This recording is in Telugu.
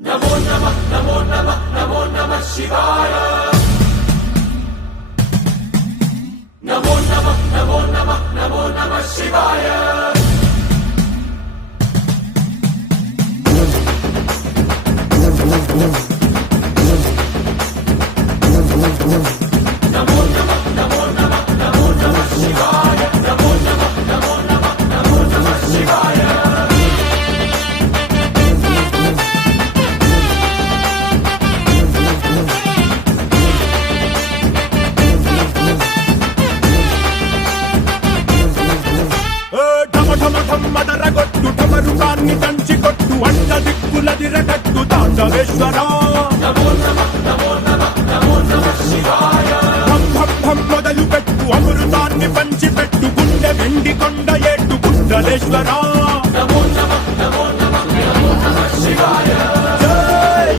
नमो नमः नमो नमः नमो नमः शिवाय नमो नमः नमो नमः नमो नमः शिवाय नमो नमः नमो नमः नमो नमः शिवाय नमो नमः नमो नमः नमो नमः शिवाय మదరగొట్టు టమరుకాన్ని దంచి కొట్టు అంట దిక్కులదిరగట్టు తాండవేశ్వర नमो नमः नमो नमः नमो नमः शिवाय ఢం ఢం ఢం మొదలు పెట్టు అమృతాన్ని పంచి పెట్టు గుండె వెండి కొండ ఏట్టు గుండలేశ్వర नमो नमः नमो नमः नमो नमः शिवाय